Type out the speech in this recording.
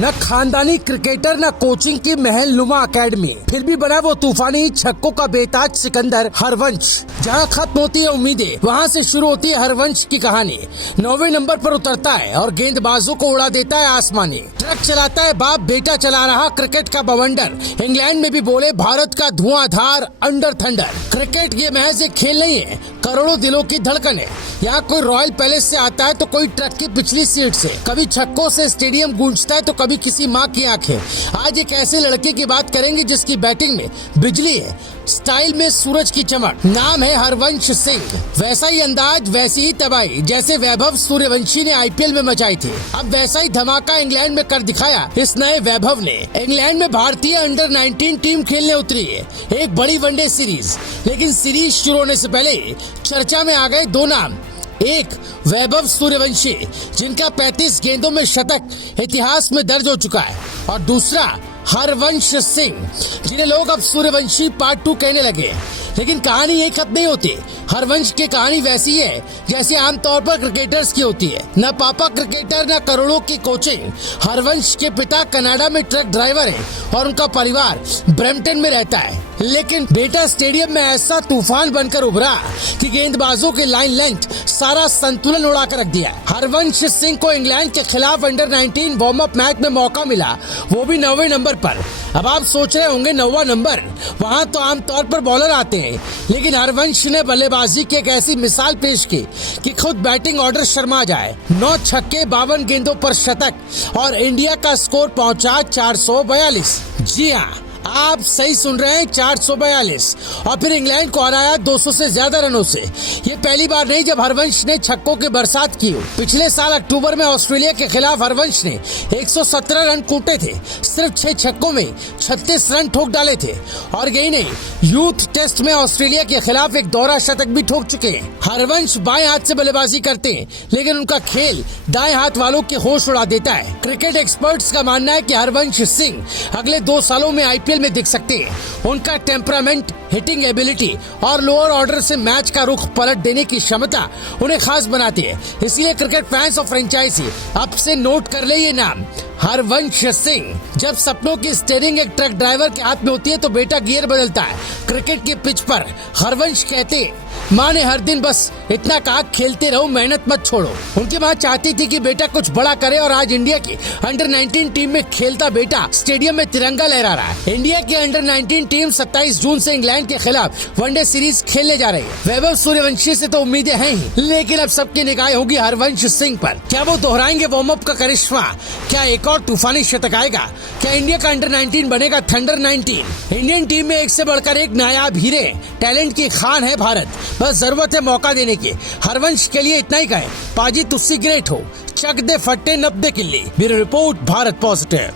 न खानदानी क्रिकेटर न कोचिंग की महल नुमा अकेडमी, फिर भी बना वो तूफानी छक्कों का बेताज सिकंदर हरवंश। जहां खत्म होती है उम्मीदें, वहां से शुरू होती है हरवंश की कहानी। 9वें नंबर पर उतरता है और गेंदबाजों को उड़ा देता है आसमानी। ट्रक चलाता है बाप बेटा चला रहा क्रिकेट का बवंडर। इंग्लैंड में भी बोले भारत का धुआंधार अंडर थंडर। क्रिकेट ये महज एक खेल नहीं है, करोड़ों दिलों की धड़कन है। यहाँ कोई रॉयल पैलेस से आता है तो कोई ट्रक की पिछली सीट से, कभी छक्कों से स्टेडियम गूंजता है तो कभी किसी माँ की आंखें। आज एक ऐसे लड़के की बात करेंगे जिसकी बैटिंग में बिजली है, स्टाइल में सूरज की चमक। नाम है हरवंश सिंह। वैसा ही अंदाज, वैसी ही तबाही जैसे वैभव सूर्यवंशी ने आईपीएल में मचाई थी, अब वैसा ही धमाका इंग्लैंड में कर दिखाया इस नए वैभव ने। इंग्लैंड में भारतीय अंडर 19 टीम खेलने उतरी है, एक बड़ी वनडे सीरीज। लेकिन सीरीज शुरू होने से पहले चर्चा में आ गए दो नाम। एक वैभव सूर्यवंशी, जिनका 35 गेंदों में शतक इतिहास में दर्ज हो चुका है, और दूसरा हरवंश सिंह, जिन्हें लोग अब सूर्यवंशी पार्ट 2 कहने लगे। लेकिन कहानी यही खत्म नहीं होती। हरवंश की कहानी वैसी है जैसे आमतौर पर क्रिकेटर्स की होती है। न पापा क्रिकेटर न करोड़ों की कोचिंग। हरवंश के पिता कनाडा में ट्रक ड्राइवर है और उनका परिवार ब्रैम्पटन में रहता है। लेकिन बेटा स्टेडियम में ऐसा तूफान बनकर उभरा कि गेंदबाजों के लाइन लेंथ सारा संतुलन उड़ा कर रख दिया। हरवंश सिंह को इंग्लैंड के खिलाफ अंडर 19 वार्म अप मैच में मौका मिला, वो भी 9वें नंबर पर। अब आप सोच रहे होंगे 9वां नंबर, वहाँ तो आमतौर पर बॉलर आते हैं, लेकिन हरवंश ने बल्लेबाजी की एक ऐसी मिसाल पेश की कि खुद बैटिंग ऑर्डर शर्मा जाए। 9 छक्के 52 गेंदों पर शतक और इंडिया का स्कोर पहुंचा 442। जी हाँ, आप सही सुन रहे हैं, 442। और फिर इंग्लैंड को हराया 200 से ज्यादा रनों से। ये पहली बार नहीं जब हरवंश ने छक्कों की बरसात की हो। पिछले साल अक्टूबर में ऑस्ट्रेलिया के खिलाफ हरवंश ने 117 रन कूटे थे, सिर्फ 6 छक्कों में 36 रन ठोक डाले थे। और यही नहीं, यूथ टेस्ट में ऑस्ट्रेलिया के खिलाफ एक दोहरा शतक भी ठोक चुके हैं। हरवंश बाएं हाथ से बल्लेबाजी करते हैं, लेकिन उनका खेल दाएं हाथ वालों के होश उड़ा देता है। क्रिकेट एक्सपर्ट्स का मानना है कि हरवंश सिंह अगले 2 सालों में आईपीएल में दिख सकते हैं। उनका टेम्परामेंट, हिटिंग एबिलिटी और लोअर ऑर्डर से मैच का रुख पलट देने की क्षमता उन्हें खास बनाती है। इसलिए क्रिकेट फैंस और फ्रेंचाइजी अब से नोट कर ले ये नाम, हरवंश सिंह। जब सपनों की स्टीयरिंग एक ट्रक ड्राइवर के हाथ में होती है तो बेटा गियर बदलता है। क्रिकेट की पिच पर हरवंश कहते, माँ ने हर दिन बस इतना कहा, खेलते रहो, मेहनत मत छोड़ो। उनकी माँ चाहती थी कि बेटा कुछ बड़ा करे, और आज इंडिया की अंडर 19 टीम में खेलता बेटा स्टेडियम में तिरंगा लहरा रहा है। इंडिया की अंडर 19 टीम 27 जून से इंग्लैंड के खिलाफ वनडे सीरीज खेलने जा रही है। वैभव सूर्यवंशी से तो उम्मीदें हैं ही, लेकिन अब सबकी निगाहें होगी हरवंश सिंह पर। क्या वो दोहराएंगे वार्म अप का करिश्मा? क्या एक और तूफानी शतक आएगा? क्या इंडिया का अंडर 19 बनेगा थंडर 19? इंडियन टीम में एक से बढ़कर एक नायाब हीरे, टैलेंट की खान है भारत, बस जरूरत है मौका देने की। हरवंश के लिए इतना ही कहें, पाजी तुस्सी ग्रेट हो, चक दे फट्टे नब्बे किल्ली। Bureau report, Bharat positive.